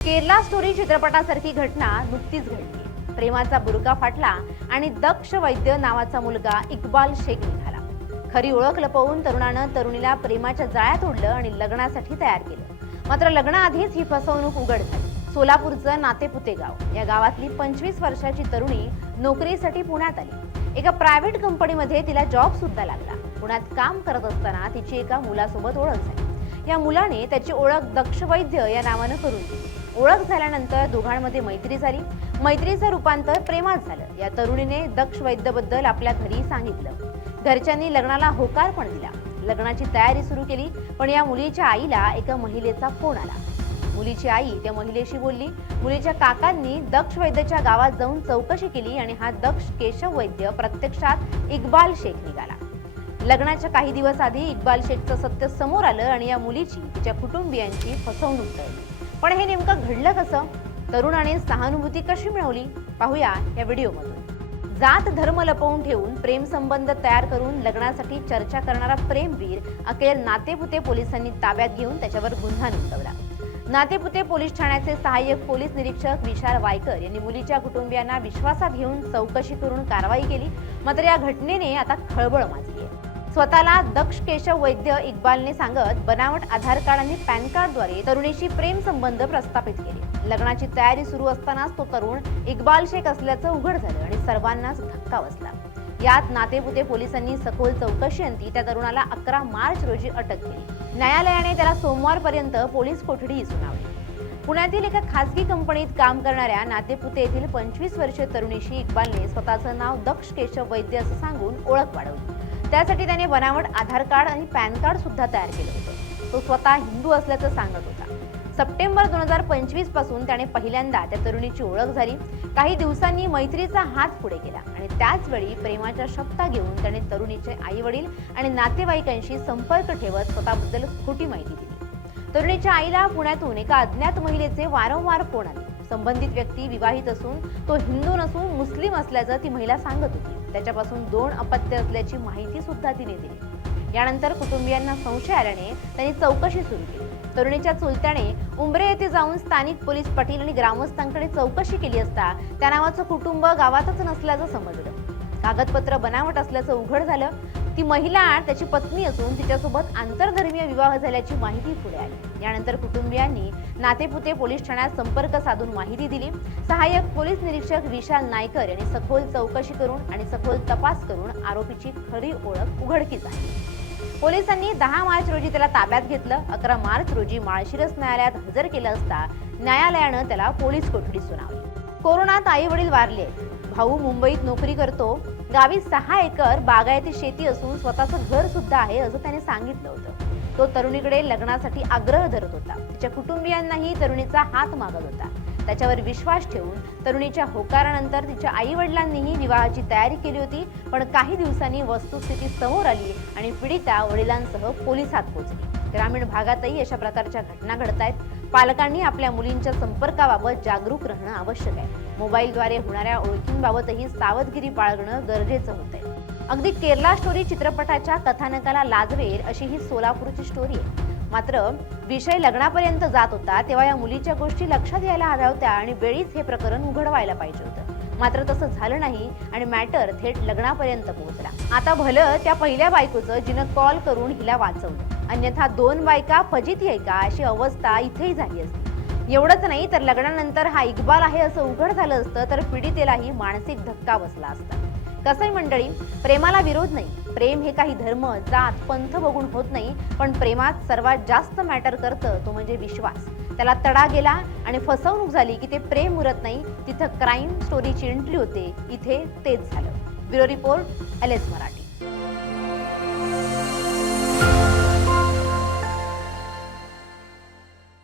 Kerala story चित्रपटासारखी घटना नुकतीच घडली। प्रेमाचा बुरका फाटला आणि दक्ष वैद्य नावाचा मुलगा इक्बाल शेख निघाला। खरी ओळख लपवून तरुणानं तरुणीला प्रेमाच्या जाळ्यात ओढलं आणि लग्नासाठी तयार केलं। मात्र लग्नाआधीच ही फसवणूक उघड झाली। सोलापूरचं नातेपुते गाव, या गावातली 25 वर्षाची तरुणी नोकरीसाठी पुण्यात आली। एका प्रायव्हेट कंपनीमध्ये तिला जॉब सुद्धा लागला। पुण्यात काम करत असताना तिची एका मुलासोबत ओळख झाली। या मुलाने त्याची ओळख दक्ष वैद्य या नावानं करून दिली। ओळख झाल्यानंतर दोघांमध्ये मैत्री झाली। मैत्रीचं रूपांतर प्रेमात झालं। या तरुणीने दक्ष वैद्यबद्दल आपल्या घरी सांगितलं। घरच्यांनी लग्नाला होकार पण दिला। लग्नाची तयारी सुरू केली, पण या मुलीच्या आईला एका महिलेचा फोन आला। मुलीची आई त्या महिलेशी बोलली। मुलीच्या काकांनी दक्ष वैद्यच्या गावात जाऊन चौकशी केली आणि हा दक्ष केशव वैद्य प्रत्यक्षात इक्बाल शेख निघाला। लग्नाच्या काही दिवस आधी इक्बाल शेखचं सत्य समोर आलं आणि या मुलीची तिच्या कुटुंबियांची फसवणूक झाली। पण हे नेमकं घडलं कसं? तरुणाने सहानुभूती कशी मिळवली? पाहूया या व्हिडिओमधून। जात धर्म लपवून ठेवून प्रेम संबंध तयार करून लग्नासाठी चर्चा करणारा प्रेमवीर अखेर नातेपुते पोलिसांनी ताब्यात घेऊन त्याच्यावर गुन्हा नोंदवला। नातेपुते पोलीस ठाण्याचे सहाय्यक पोलीस निरीक्षक विशाल वायकर यांनी मुलीच्या कुटुंबियांना विश्वासात घेऊन चौकशी करून कारवाई केली। मात्र या घटनेने आता खळबळ माजली आहे। स्वतःला दक्ष केशव वैद्य इक्बालने सांगत बनावट आधार कार्ड आणि पॅन कार्डद्वारे तरुणीशी प्रेम संबंध प्रस्थापित केले। लग्नाची तयारी सुरू असतानाच तो तरुण इक्बाल शेख असल्याचं उघड झालं आणि सर्वांनाच धक्का बसला। यात नातेपुते पोलिसांनी सखोल चौकशी अंती त्या तरुणाला 11 मार्च रोजी अटक केली। न्यायालयाने त्याला सोमवारपर्यंत पोलीस कोठडी सुनावली। पुण्यातील एका खासगी कंपनीत काम करणाऱ्या नातेपुते येथील 25 वर्षीय तरुणीशी इक्बालने स्वतःचं नाव दक्ष केशव वैद्य असं सांगून ओळख वाढवली। त्यासाठी त्याने बनावट आधार कार्ड आणि पॅन कार्ड सुद्धा तयार केलं होतं। तो स्वतः हिंदू असल्याचं सांगत होता। सप्टेंबर 2025 पासून त्याने पहिल्यांदा त्या तरुणीची ओळख झाली। काही दिवसांनी मैत्रीचा हात पुढे केला आणि त्याच वेळी प्रेमाच्या शब्दा घेऊन त्याने तरुणीचे आई वडील आणि नातेवाईकांशी संपर्क ठेवत स्वतःबद्दल खोटी माहिती दिली। तरुणीच्या आईला पुण्यातून एका अज्ञात महिलेचे वारंवार फोन आले। संबंधित व्यक्ती विवाहित असून तो हिंदू नसून मुस्लिम असल्याचं ती महिला सांगत होती। त्याच्यापासून 2 अपत्य असल्याची माहिती सुद्धा तिने दिली। यानंतर कुटुंबियांना संशय आल्याने त्यांनी चौकशी सुरू केली। तरुणीच्या चुलत्याने उंबरे येथे जाऊन स्थानिक पोलीस पाटील आणि ग्रामस्थांकडे चौकशी केली असता त्या नावाचं कुटुंब गावातच नसल्याचं समजलं। कागदपत्र बनावट असल्याचं उघड झालं। ती महिला त्याची पत्नी असून तिच्यासोबत आंतरधर्मीय विवाह झाल्याची माहिती पुढे आली। यानंतर कुटुंबियांनी नातेपुते पोलीस ठाण्यात संपर्क साधून माहिती दिली। सहाय्यक पोलीस निरीक्षक विशाल नायकर यांनी सखोल चौकशी करून आणि सखोल तपास करून आरोपीची खरी ओळख उघडकीस आणली। पोलिसांनी 10 मार्च रोजी त्याला ताब्यात घेतलं। 11 मार्च रोजी माळशिरस न्यायालयात हजर केलं असता न्यायालयानं त्याला पोलीस कोठडी सुनावली। कोरोनात आई वडील वारले। भाऊ मुंबईत नोकरी करतो। गावी 6 एकर बागायती शेती असून स्वतःचं घर सुद्धा आहे असं त्याने सांगितलं होतं। तो तरुणीकडे लग्नासाठी आग्रह धरत होता। तिच्या कुटुंबियांनाही तरुणीचा हात मागत होता। त्याच्यावर विश्वास ठेवून तरुणीच्या होकारानंतर तिच्या आई वडिलांनीही विवाहाची तयारी केली होती। पण काही दिवसांनी वस्तुस्थिती समोर आली आणि पीडिता वडिलांसह पोलिसात पोहोचली। ग्रामीण भागातही अशा प्रकारच्या घटना घडतायत। पालकांनी आपल्या मुलींच्या संपर्काबाबत जागरूक राहणं आवश्यक आहे। मोबाईलद्वारे होणाऱ्या ओळखींबाबतही सावधगिरी बाळगणं गरजेचं होतंय। अगदी केरला स्टोरी चित्रपटाच्या कथानकाला लाजवेल अशी ही सोलापूरची स्टोरी आहे। मात्र विषय लग्नापर्यंत जात होता तेव्हा या मुलीच्या गोष्टी लक्षात यायला हव्या होत्या आणि वेळीच हे प्रकरण उघड व्हायला पाहिजे होतं। मात्र तसं झालं नाही आणि मॅटर थेट लग्नापर्यंत पोहोचला। आता भलं त्या पहिल्या बायकोचं जिनं कॉल करून हिला वाचवलं, अन्यथा 2 बायका फजिती आहे का अशी अवस्था इथेही झाली असती। एवढंच नाही तर लग्नानंतर हा इक्बाल आहे असं उघड झालं असतं तर पीडितेलाही मानसिक धक्का बसला असता। कसंय मंडळी, प्रेमाला विरोध नाही। प्रेम हे काही धर्म, जात, पंथ बघून होत नाही। पण प्रेमात सर्वात जास्त मॅटर करतं तो म्हणजे विश्वास। त्याला तडा गेला आणि फसवणूक झाली की ते प्रेम उरत नाही, तिथं क्राईम स्टोरीची एंट्री होते। इथे तेच झालं। Bureau report, LS Marathi.